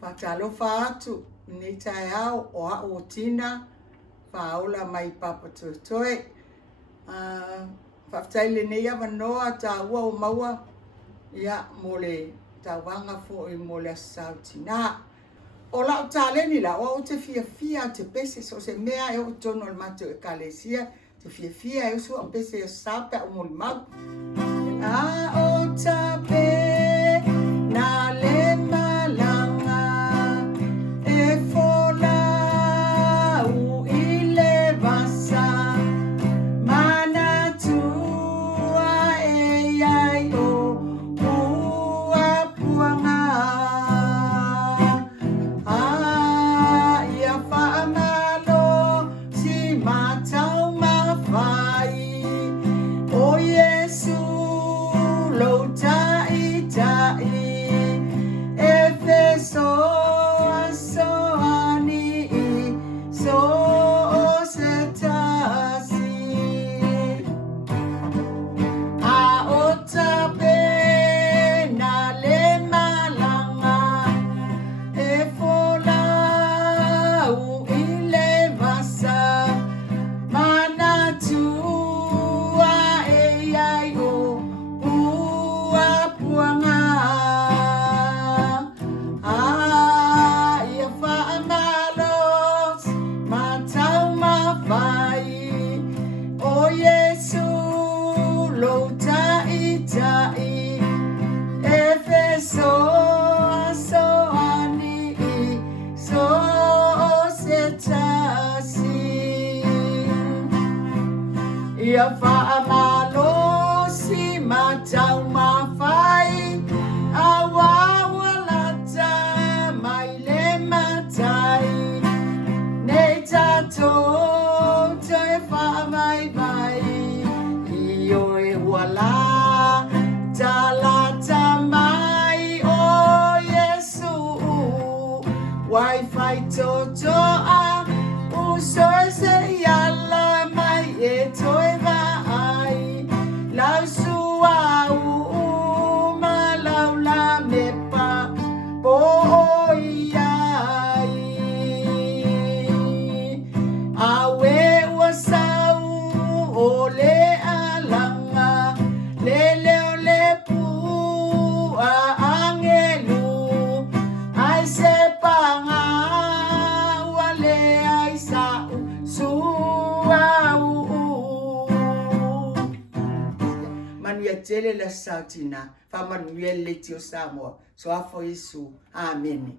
Whakalofa atu ni tai au o a o tina whaola mai papa toi. Whaftaile nei awa noa ta ua o maua ia mole ta wanga fo i mole asau tina. O la o taleni la o te fia te pese so se mea e o tono al mato e kalesia te fia e o su a pese e sape o mole mau. A o tape na le malanga e fola u ile vasa mana tua e ai o ua puanga a ia whaamalo si matau mawhai o Yesu lo tai e fe so ani so se tasi a otape na le malanga e fola u ile vasa mana tua e ai o ua puanga a ia whaamalos matau mawhai o Yesu lo tai e fe so ani so se tasi ia whaamalo si matau mawhai a wawalata mai le matai nei tatou te whaamai mai i o e wala talata mai o Yesu Wi-Fi toto a uso se yala mai e toi vai lau sua malau la mepa po iai awe wasau o le alanga le pu a angelu ai se panga wale ai sa Manuia tele la sautina, fa manuia le tio Samoa, so afo Yesu, amen.